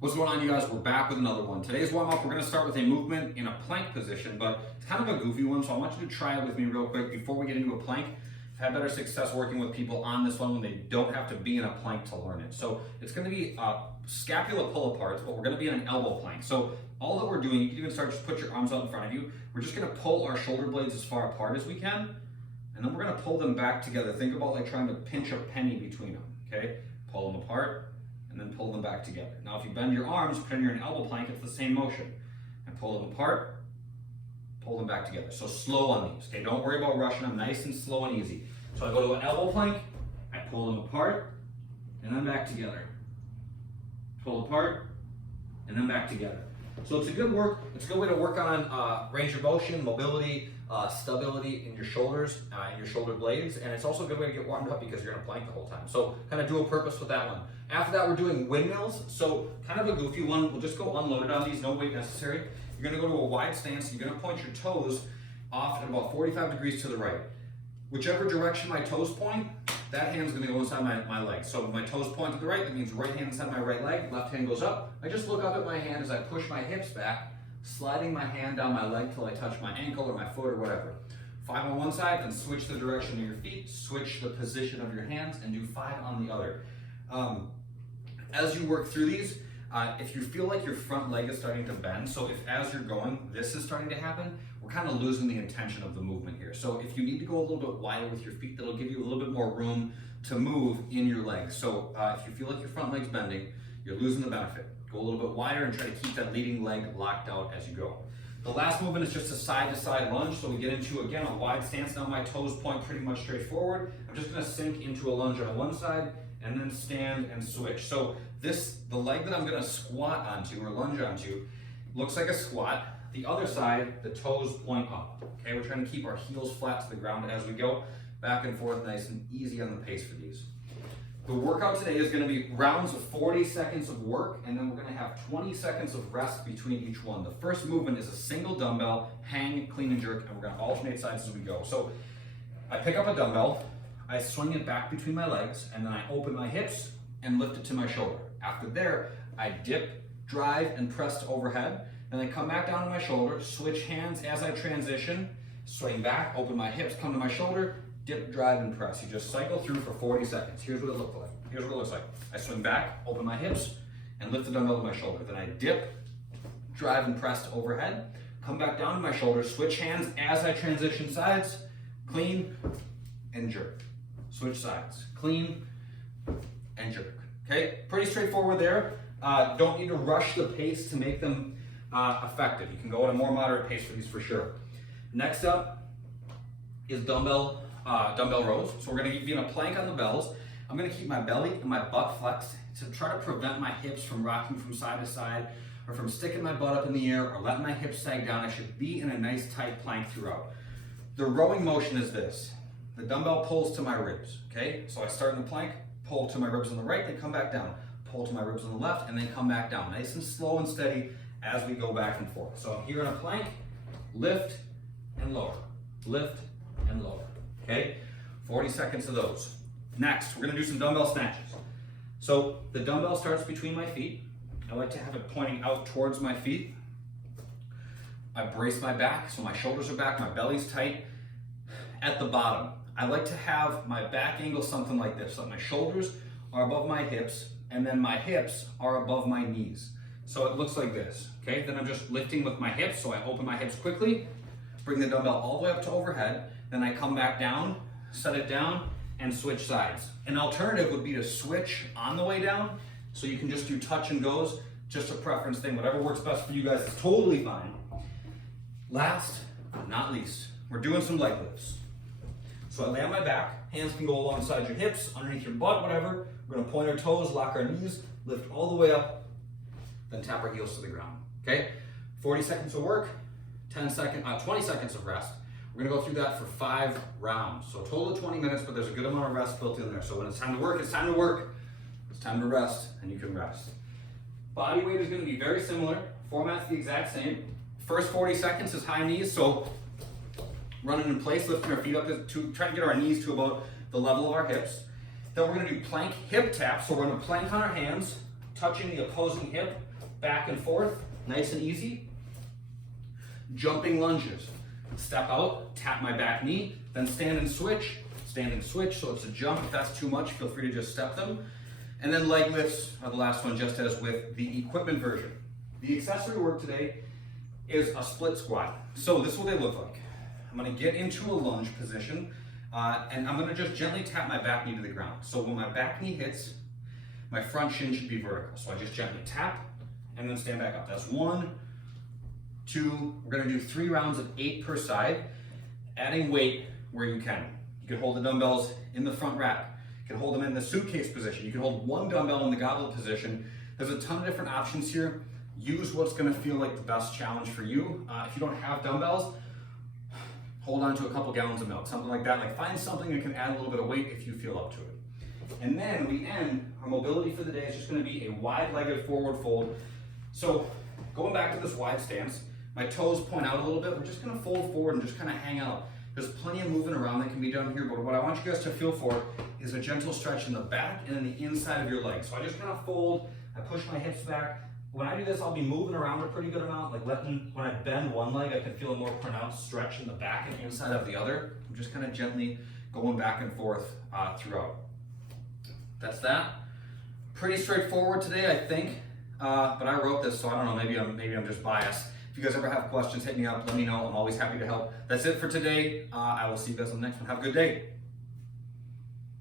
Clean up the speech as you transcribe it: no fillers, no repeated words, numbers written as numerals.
What's going on, you guys? We're back with another one. Today's warm-up, we're going to start with a movement in a plank position, but it's kind of a goofy one, so I want you to try it with me real quick before we get into a plank. I've had better success working with people on this one when they don't have to be in a plank to learn it. So it's going to be scapula pull-aparts, but we're going to be in an elbow plank. So all that we're doing, you can even start, just put your arms out in front of you. We're just going to pull our shoulder blades as far apart as we can, and then we're going to pull them back together. Think about like trying to pinch a penny between them, okay? Pull them apart, and then pull them back together. Now if you bend your arms, pretend you're in an elbow plank, it's the same motion. And pull them apart, pull them back together. So slow on these, okay? Don't worry about rushing them, nice and slow and easy. So I go to an elbow plank, I pull them apart, and then back together. Pull apart, and then back together. So it's a good way to work on range of motion, mobility, stability in your shoulders and your shoulder blades, and it's also a good way to get warmed up because you're in a plank the whole time. So kind of dual purpose with that one. After that, we're doing windmills. So kind of a goofy one. We'll just go unloaded on these, no weight necessary. You're gonna go to a wide stance. You're gonna point your toes off at about 45 degrees to the right. Whichever direction my toes point, that hand's gonna go inside my leg. So when my toes point to the right, that means right hand inside my right leg, left hand goes up. I just look up at my hand as I push my hips back, sliding my hand down my leg till I touch my ankle or my foot or whatever. 5 on one side, and switch the direction of your feet, switch the position of your hands, and do 5 on the other. As you work through these, if you feel like your front leg is starting to bend, so if as you're going, this is starting to happen, we're kind of losing the intention of the movement here. So if you need to go a little bit wider with your feet, that'll give you a little bit more room to move in your legs. So if you feel like your front leg's bending, you're losing the benefit. Go a little bit wider and try to keep that leading leg locked out as you go. The last movement is just a side-to-side lunge. So we get into, again, a wide stance. Now my toes point pretty much straight forward. I'm just gonna sink into a lunge on one side and then stand and switch. So the leg that I'm gonna squat onto or lunge onto looks like a squat. The other side, the toes point up. Okay, we're trying to keep our heels flat to the ground as we go, back and forth, nice and easy on the pace for these. The workout today is gonna be rounds of 40 seconds of work, and then we're gonna have 20 seconds of rest between each one. The first movement is a single dumbbell, hang, clean and jerk, and we're gonna alternate sides as we go. So I pick up a dumbbell, I swing it back between my legs, and then I open my hips and lift it to my shoulder. After there, I dip, drive, and press to overhead. Then I come back down to my shoulder, switch hands as I transition, swing back, open my hips, come to my shoulder, dip, drive, and press. You just cycle through for 40 seconds. Here's what it looks like. Here's what it looks like. I swing back, open my hips, and lift the dumbbell to my shoulder. Then I dip, drive, and press to overhead. Come back down to my shoulder, switch hands as I transition sides, clean and jerk. Switch sides, clean and jerk. Okay, pretty straightforward there. Don't need to rush the pace to make them effective. You can go at a more moderate pace for these for sure. Next up is dumbbell rows. So we're gonna be in a plank on the bells. I'm gonna keep my belly and my butt flexed to try to prevent my hips from rocking from side to side or from sticking my butt up in the air or letting my hips sag down. I should be in a nice tight plank throughout. The rowing motion is this. The dumbbell pulls to my ribs, okay? So I start in the plank, pull to my ribs on the right, then come back down. Pull to my ribs on the left, and then come back down. Nice and slow and steady as we go back and forth. So I'm here in a plank, lift and lower, lift and lower, okay? 40 seconds of those. Next, we're gonna do some dumbbell snatches. So the dumbbell starts between my feet. I like to have it pointing out towards my feet. I brace my back, so my shoulders are back, my belly's tight. At the bottom, I like to have my back angle something like this, so my shoulders are above my hips, and then my hips are above my knees. So it looks like this, okay? Then I'm just lifting with my hips, so I open my hips quickly, bring the dumbbell all the way up to overhead, then I come back down, set it down, and switch sides. An alternative would be to switch on the way down, so you can just do touch and goes, just a preference thing. Whatever works best for you guys is totally fine. Last but not least, we're doing some leg lifts. So I lay on my back, hands can go alongside your hips, underneath your butt, whatever. We're gonna point our toes, lock our knees, lift all the way up, then tap our heels to the ground, okay? 40 seconds of work, 20 seconds of rest. We're gonna go through that for 5 rounds. So a total of 20 minutes, but there's a good amount of rest built in there. So when it's time to work, it's time to work. It's time to rest, and you can rest. Body weight is gonna be very similar. Format's the exact same. First 40 seconds is high knees, so running in place, lifting our feet up to try to get our knees to about the level of our hips. Then we're gonna do plank hip taps. So we're gonna plank on our hands, touching the opposing hip, back and forth, nice and easy. Jumping lunges. Step out, tap my back knee, then stand and switch. Stand and switch, so it's a jump. If that's too much, feel free to just step them. And then leg lifts are the last one, just as with the equipment version. The accessory work today is a split squat. So this is what they look like. I'm gonna get into a lunge position, and I'm gonna just gently tap my back knee to the ground. So when my back knee hits, my front shin should be vertical. So I just gently tap and then stand back up. That's 1, 2, we're gonna do 3 rounds of 8 per side, adding weight where you can. You can hold the dumbbells in the front rack. You can hold them in the suitcase position. You can hold 1 dumbbell in the goblet position. There's a ton of different options here. Use what's gonna feel like the best challenge for you. If you don't have dumbbells, hold on to a couple gallons of milk, something like that. Like find something that can add a little bit of weight if you feel up to it. And then we end, our mobility for the day is just gonna be a wide-legged forward fold. So going back to this wide stance, my toes point out a little bit. We're just gonna fold forward and just kind of hang out. There's plenty of moving around that can be done here, but what I want you guys to feel for is a gentle stretch in the back and in the inside of your legs. So I just kind of fold, I push my hips back. When I do this, I'll be moving around a pretty good amount, like when I bend one leg, I can feel a more pronounced stretch in the back and inside of the other. I'm just kind of gently going back and forth throughout. That's that. Pretty straightforward today, I think, but I wrote this, so I don't know, maybe I'm just biased. If you guys ever have questions, hit me up, let me know. I'm always happy to help. That's it for today. I will see you guys on the next one. Have a good day.